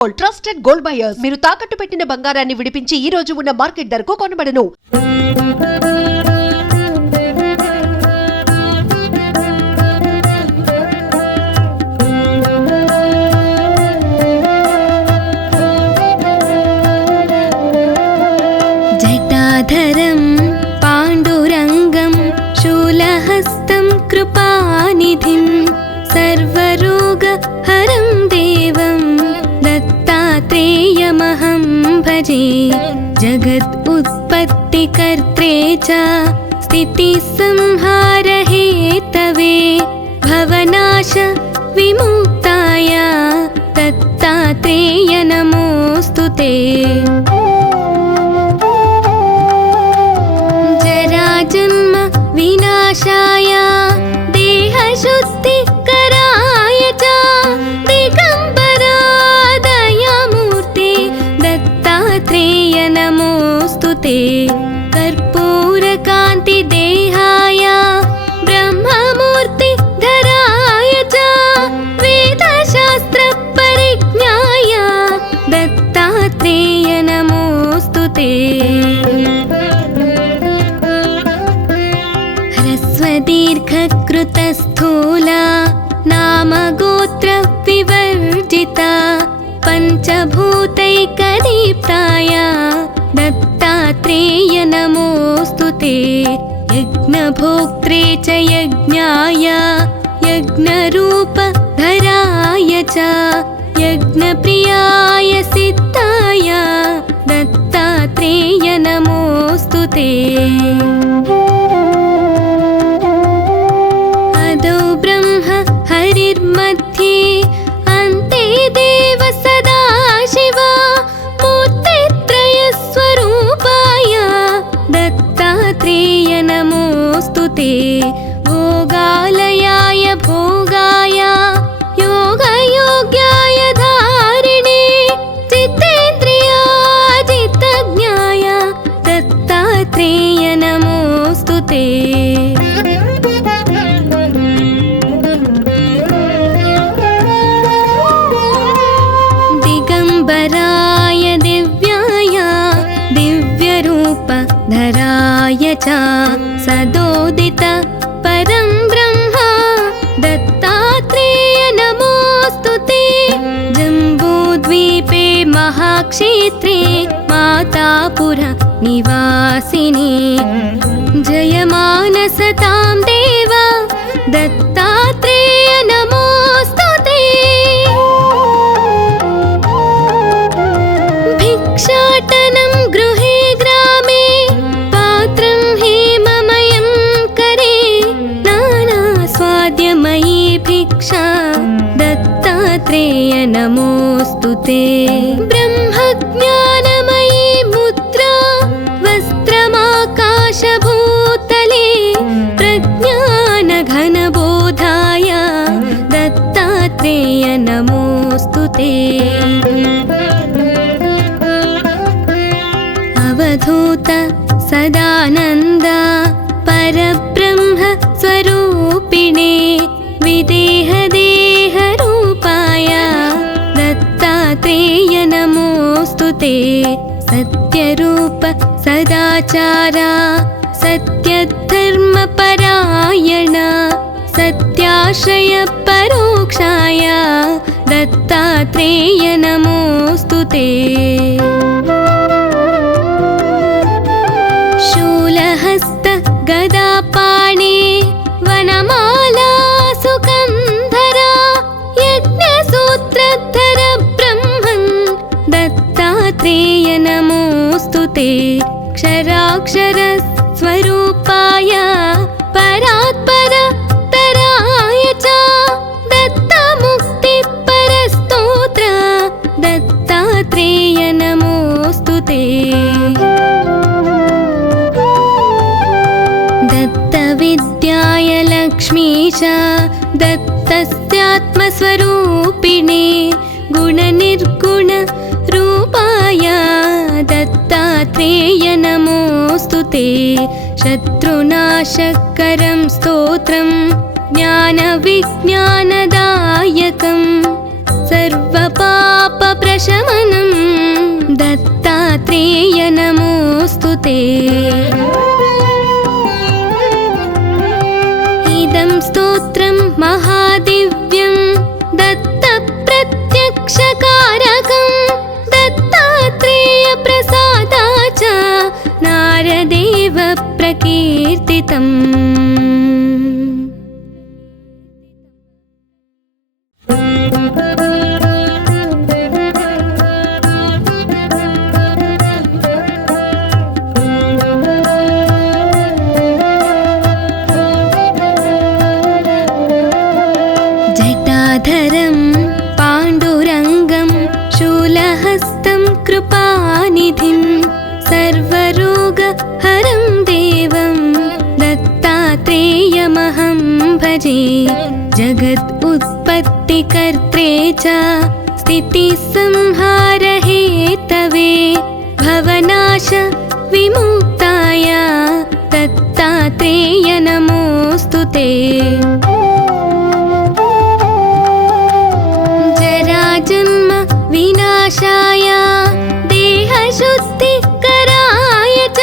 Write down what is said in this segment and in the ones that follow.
Trusted gold buyers మీరు తాకట్టు పెట్టిన బంగారాన్ని విడిపించి ఈ రోజు ఉన్న మార్కెట్ ధరకు కొనబడను. జటాధరం పాండురంగం శూలహస్తం కృపానిధిం సర్వరోగహరం దేవం దత్తాత్రేయమహం భజే. జగద్ ఉత్పత్తికర్త్రే చ స్థితిసంహారహేతవే భవనాశ విముక్తాయ దత్తాత్రేయ నమోస్తుతే. జరాజన్మ వినాశాయ దేహశుద్ధికరాయ చ దిగంబరా దయామూర్తే దత్తాత్రేయ నమోస్తుతే. కర్పూరకాంతి దేహాయ బ్రహ్మమూర్తి ధరాయ చ వేదశాస్త్ర పరిజ్ఞాయ దత్తాత్రేయ నమోస్తుతే. హ్రస్వదీర్ఘకృతస్థూలా నామగోత్ర వివర్జితా పంచభూతైకదీప్తాయ దత్తాత్రేయ నమోస్తుతే. యజ్ఞభోక్త్రే చ యజ్ఞాయ యజ్ఞరూపధరాయ చ యజ్ఞప్రియాయ సిద్ధాయ దత్తాత్రేయ నమోస్తుతే. అదో బ్రహ్మ హరిర్मध्ये अन्ते देव सदाशिव मूर्तित्रयस्वरूपाय दत्तात्रेय नमोस्तुते. भोगालयाय भोगाय योगयोग्याय धारिणे चित्तेन्द्रियाजितज्ञाय दत्तात्रेय नमोस्तुते. दिगंबराय दिव्याय दिव्यरूपधराय च सदोदित परं ब्रह्म दत्तात्रेय नमोस्तुते. जम्बूद्वीपे महाक्षेत्रे मातापुर निवासिने जयमानसतां देव दत्तात्रेय नमोस्तुते. भिक्षाटनं गृहे ग्रामे पात्रं हेममयं करे नानास्वाद्यमयी भिक्षा दत्तात्रेय नमोस्तुते. ब्रह्मज्ञानमयी मुद्रा वस्त्रमाकाशभूतले प्रज्ञानघनबोधाय दत्तात्रेय नमोस्तुते. अवधूत सदानन्द परब्रह्म स्वरूपिणे विदेहदेहरूपाय दत्तात्रेय नमोस्तुते. सत्यरूप सदाचारा सत्यधर्मपरायण सत्याश्रय परोक्षाय दत्तात्रेय नमोस्तुते. शूलहस्त गदापाणे वनमाला सुकन्धरा यज्ञसूत्रधर ब्रह्मन् दत्तात्रेय नमोस्तुते. क्षराक्षर स्वरूपाय परात्पर तराय च दत्तमुक्तिपरस्तोत्र दत्तात्रेय नमोस्तुते. दत्तविद्याय लक्ष्मीश दत्तस्यात्मस्वरूपिणे गुणनिर्गुण रूपाय दत्तात्रेय नमोस्तुते. शत्रुनाशकरं स्तोत्रं ज्ञानविज्ञानदायकं सर्वपापप्रशमनं दत्तात्रेय नमोऽस्तु ते। इदं स्तोत्रं महादिव्यं दत्तप्रत्यक्षकारकं दत्तात्रेयप्रसादाच्च नारदेव प्रकीर्तितम्। जटाधरं पाण्डुरङ्गं शूलहस्तं कृपानिधिं सर्वरोगहरं देवं दत्तात्रेयमहं भजे। जगत् उत्पत्तिकर्त्रे च स्थितिसंहारहेतवे भवनाश विमुक्ताय दत्तात्रेय नमोऽस्तु ते। जन्म विनाशाय देहशुद्धिकराय च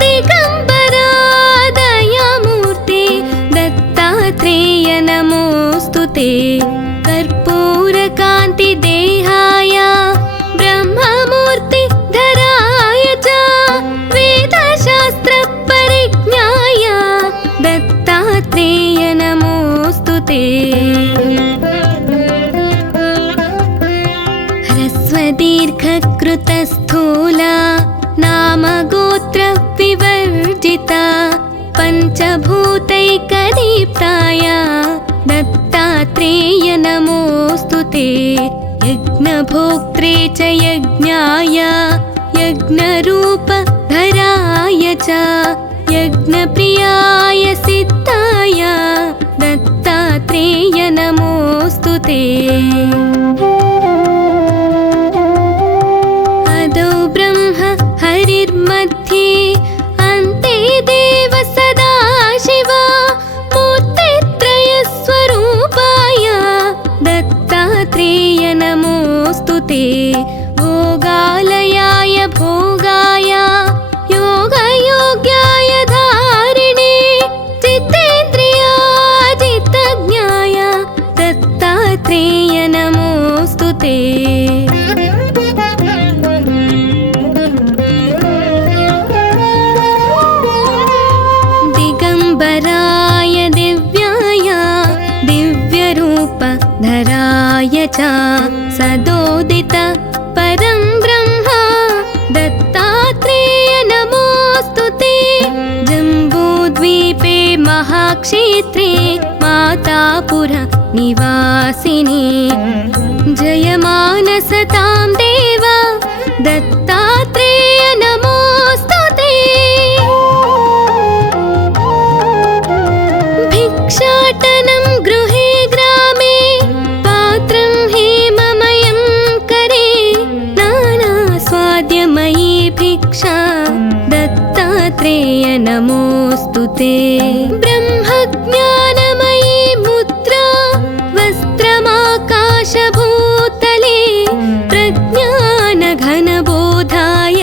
दिगम्बरा दयामूर्ते दत्तात्रेय नमोऽस्तु ते। कर्पूरकान्तिदेहाय ब्रह्ममूर्तिधराय च वेदशास्त्रपरिज्ञाय दत्तात्रेय नमोऽस्तु ते। दीर्घकृतस्थूला नामगोत्रविवर्जिता पञ्चभूतैकदीप्ताय दत्तात्रेय नमोऽस्तु ते। यज्ञभोक्त्रे च यज्ञाय यज्ञरूपधराय च यज्ञप्रियाय सिद्धाय दत्तात्रेय नमोऽस्तु ते। हरिर्मध्ये अन्ते देव सदाशिव मूर्तित्रयस्वरूपाय दत्तात्रेय नमोऽस्तु ते। भोगालयाय भोगाय योगयोग्याय धारिणे चित्तेन्द्रियाजितज्ञाय दत्तात्रेय नमोऽस्तु ते। दिगम्बराय दिव्याय दिव्यरूपधराय च सदोदित परं ब्रह्म दत्तात्रेय नमोऽस्तु ते। जम्बूद्वीपे महाक्षेत्रे मातापुर निवासिने जयमानसतां देव दत्तात्रेय नमोऽस्तु ते। भिक्षाटनं गृहे ग्रामे पात्रं हेममयं करे नानास्वाद्यमयी भिक्षा दत्तात्रेय नमोऽस्तु ते। ब्रह्मज्ञानमयी मुद्रा वस्त्रमाकाशभूतले प्रज्ञानघनबोधाय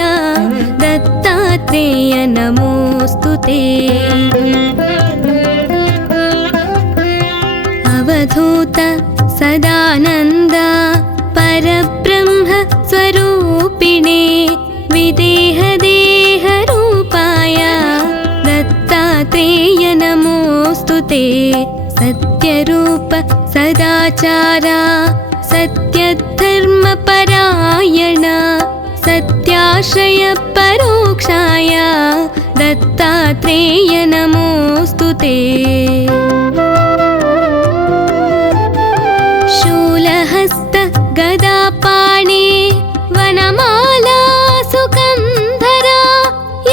दत्तात्रेय नमोऽस्तु ते। अवधूत सदानन्द परब्रह्म स्वरूपिणे विदेहदेहरूपाय दत्तात्रेय नमोऽस्तु ते। सत्यरूप सदाचार सत्यधर्मपरायण सत्याश्रय परोक्षाय दत्तात्रेय नमोऽस्तु ते। शूलहस्त गदापाणे वनमाला सुकन्धरा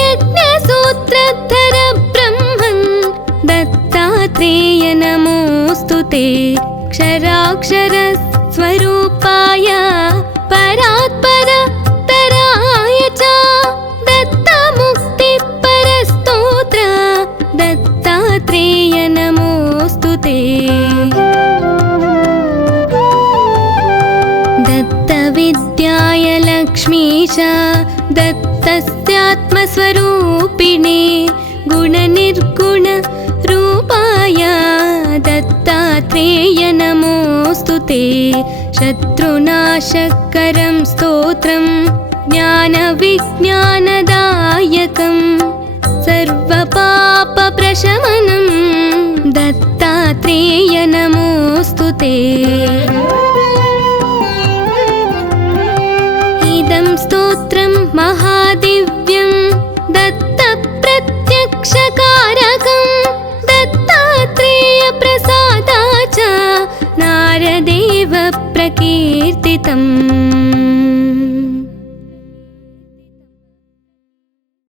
यज्ञसूत्रधर ब्रह्मन् दत्तात्रेय नमोऽस्तु ते। क्षराक्षर स्वरूपाय परात्पर तराय च दत्तमुक्तिपरस्तोत्र दत्तात्रेय नमोऽस्तु दत्ताय लक्ष्मीश दत्तस्यात्मस्वरूपिणे गुणनिर्गुण रूपाय दत्तात्रेय नमोऽस्तु ते शत्रुनाशकरं स्तोत्रं ज्ञानविज्ञानदायकं सर्वपापप्रशमनं दत्तात्रेय नमोऽस्तु ते। इदं स्तोत्रं महादिव्यं दत्तप्रत्यक्षकारकं दत्तात्रेयप्रसादाच्च नारदेव प्रकीर्तितम्।